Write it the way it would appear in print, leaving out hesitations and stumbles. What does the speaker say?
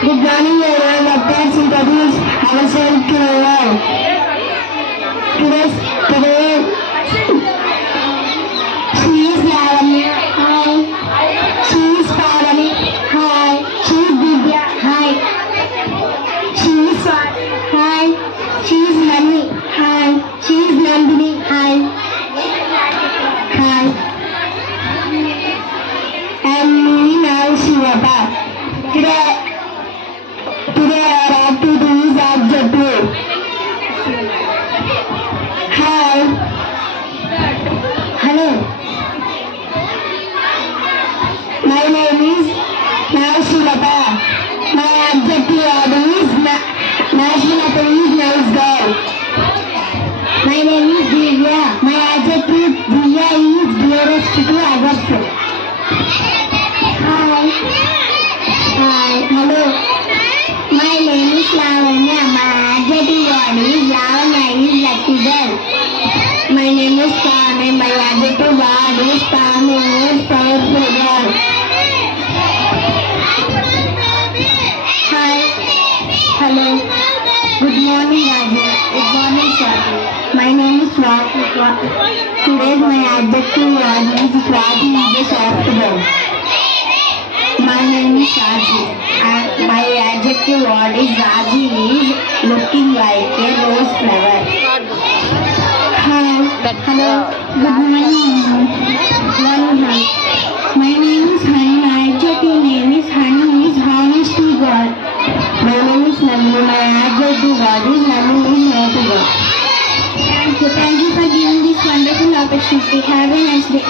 Good morning, everyone. Let's introduce ourselves to the world. Today, she is Lavanya. Hi. She is Pavani. Hi. She is Divya. Hi. She is Swati. Hi. She is Nani. Hi. She is Nandini. Hi. Hi. And me now Shivata. Today our activity is adjective. Hi. Hello. My name is Nashilata. My adjective word is Nashilata is nice girl. My name is Divya. My adjective Divya is dearest to others. Hi. Hi. Hello. My name is Lavanya. My adjective word is Lavanya is lucky girl. My name is Pavani. My adjective word is Pavani is powerful girl. Hi. Hello. Good morning, Raja. Good morning, Swati. My name is Swati. Today my adjective word is Swati is a soft girl. My name is Raji. And my adjective word is Raji is looking like a rose flower. Hi. Hello. Good morning. My name is Honey. My adjective name is Honey is honesty God. My name is Nanu. My adjective word is Nanu is naughty God. Thank you. Thank you for giving this wonderful opportunity. Have a nice day.